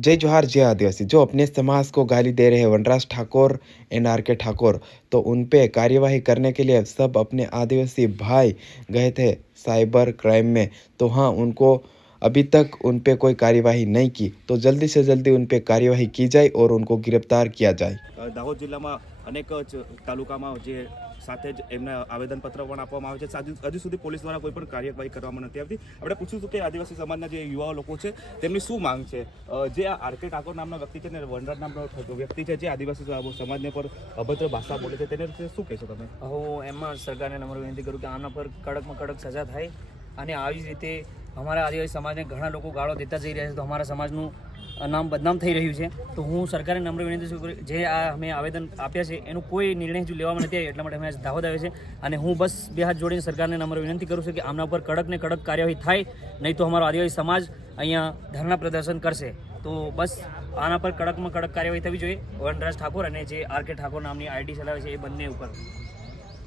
जय जोहार जय आदिवासी। जो अपने समाज को गाली दे रहे हैं वनराज ठाकुर NRK ठाकुर, तो उन पे कार्यवाही करने के लिए सब अपने आदिवासी भाई गए थे साइबर क्राइम में। तो हाँ, उनको अभी तक उन पे कोई कार्यवाही नहीं की, तो जल्दी से जल्दी उन पे कार्यवाही की जाए और उनको गिरफ्तार किया जाए। दाहोद जिल्लाમાં અનેક તાલુકામાં જે સાથે જ એમને આવેદનપત્ર પણ આપવામાં આવે છે, હજુ સુધી પોલીસ દ્વારા કોઈ પણ કાર્યવાહી કરવામાં નથી આવતી। આપણે પૂછીશું કે આદિવાસી સમાજના જે યુવા લોકો છે તેમની શું માંગ છે। જે આ RK ઠાકોર નામના વ્યક્તિ છે ને વનરાજ નામનો વ્યક્તિ છે જે આદિવાસી સમાજને પર અભદ્ર ભાષા બોલે છે, તેને વિશે શું કહેશો તમે? હું એમાં સરકારને નમ્ર વિનંતી કરું કે આના પર કડકમાં કડક સજા થાય અને આવી જ રીતે અમારા આદિવાસી સમાજને ઘણા લોકો ગાળો દેતા જઈ રહ્યા છે, તો અમારા સમાજનું નામ બદનામ થઈ રહ્યું છે। તો હું સરકારને નમ્ર વિનંતી કરું જે આ અમે આવેદન આપ્યા છે એનું કોઈ નિર્ણય હજુ લેવામાં નથી આવ્યો, એટલા માટે અમે દાહોદ આવ્યા છે અને હું બસ બે હાથ જોડીને સરકારને નમ્ર વિનંતી કરું છું કે આમના ઉપર કડક ને કડક કાર્યવાહી થાય, નહીં તો અમારો આદિવાસી સમાજ અહીંયા ધરણા પ્રદર્શન કરશે। તો બસ આના પર કડકમાં કડક કાર્યવાહી થવી જોઈએ વનરાજ ઠાકોર અને જે RK ઠાકોર નામની ID ચલાવે છે એ બંને ઉપર।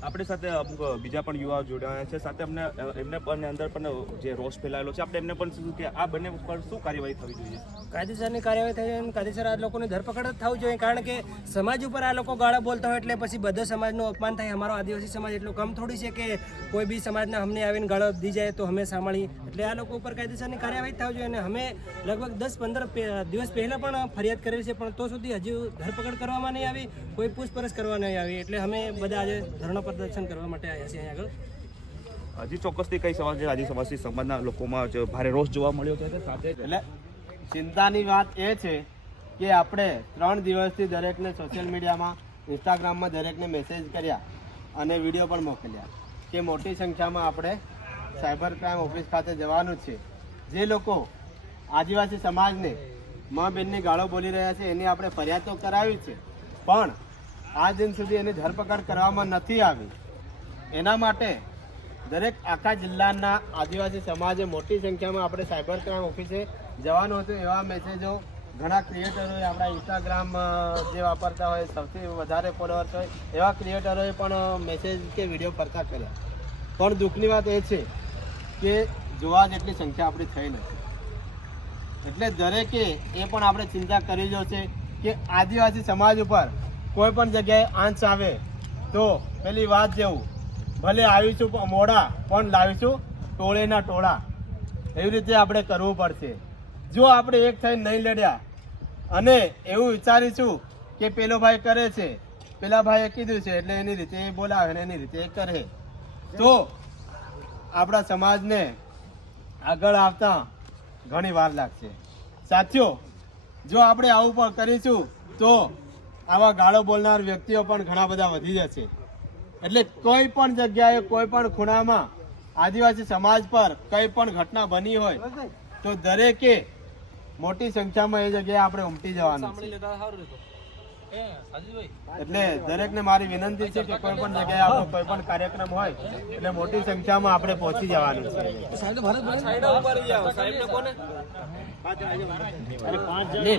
આપણી સાથે અમુક બીજા પણ યુવાઓ જોડાયા છે, સાથે એમને પણ અંદર પણ જે રોષ ફેલાયેલો છે, આપણે એમને પણ શું કે આ બંને ઉપર શું કાર્યવાહી થવી જોઈએ? કાયદેસરની કાર્યવાહી થઈ જોઈએ, કાયદેસર આ લોકોની ધરપકડ જ થવું જોઈએ, કારણ કે સમાજ ઉપર આ લોકો ગાળા બોલતા હોય એટલે પછી બધા સમાજનું અપમાન થાય। અમારો આદિવાસી સમાજ એટલો કમ થોડી છે કે કોઈ બી સમાજના અમને આવીને ગાળો દી જાય તો અમે સાંભળી, એટલે આ લોકો ઉપર કાયદેસરની કાર્યવાહી થવી જોઈએ। અને અમે લગભગ 10-15 દિવસ પહેલાં પણ ફરિયાદ કરેલી છે, પણ તો સુધી હજુ ધરપકડ કરવામાં નહીં આવી, કોઈ પૂછપરછ કરવા નહીં આવી, એટલે અમે બધા આજે ધરણા પ્રદર્શન કરવા માટે આવ્યા છીએ અહીં આગળ। હજી ચોક્કસથી કઈ સમાજ છે આદિવાસી સમાજના લોકોમાં ભારે રોષ જોવા મળ્યો છે। સાથે એટલે ચિંતાની વાત એ છે કે આપણે 3 દિવસથી દરેકને સોશિયલ મીડિયામાં ઇન્સ્ટાગ્રામમાં દરેકને મેસેજ કર્યા અને વિડીયો પણ મોકલ્યા કે મોટી સંખ્યામાં આપણે સાયબર ક્રાઇમ ઓફિસ ખાતે જવાનું છે। જે લોકો આદિવાસી સમાજને મા બેનની ગાળો બોલી રહ્યા છે એની આપણે ફરિયાદ તો કરાવી છે, પણ આજ દિન સુધી એની ધરપકડ કરવામાં નથી આવી। એના માટે દરેક આખા જિલ્લાના આદિવાસી સમાજે મોટી સંખ્યામાં આપણે સાયબર ક્રાઇમ ઓફિસે જવાનું હતું। એવા મેસેજો ઘણા ક્રિએટરોએ આપણા ઇન્સ્ટાગ્રામ જે વાપરતા હોય સૌથી વધારે ફોલોઅર્સ હોય એવા ક્રિએટરોએ પણ મેસેજ કે વિડીયો કરતા કર્યા, પણ દુઃખની વાત એ છે કે જોવા જેટલી સંખ્યા આપણી થઈ નથી। એટલે દરેકે એ પણ આપણે ચિંતા કરી જોશે કે આદિવાસી સમાજ ઉપર કોઈ પણ જગ્યાએ આંચ આવે તો પેલી વાત જેવું ભલે આવીશું મોડા પણ લાવીશું ટોળેના ટોળા, એવી રીતે આપણે કરવું પડશે। જો આપણે એક થઈને નહીં લડ્યા અને એવું વિચારીશું કે પેલો ભાઈ કરે છે, પેલા ભાઈએ કીધું છે એટલે એની રીતે એ બોલાવે ને એની રીતે એ કરે, તો આપણા સમાજને આગળ આવતા ઘણી વાર લાગશે। સાથીઓ, જો આપણે આવું પણ કરીશું તો આવા ગાળો બોલનાર વ્યક્તિઓ પણ ઘણા બધા વધી જશે। એટલે કોઈ પણ જગ્યાએ કોઈ પણ ખૂણામાં આદિવાસી સમાજ પર કંઈ પણ ઘટના બની હોય તો દરેકે મોટી સંખ્યામાં એ જગ્યાએ આપણે ઉમટી જવાનું છે। એટલે દરેકને મારી વિનંતી છે કે કોઈ પણ જગ્યાએ આપણો કોઈ પણ કાર્યક્રમ હોય એટલે મોટી સંખ્યામાં આપણે પહોંચી જવાનું છે।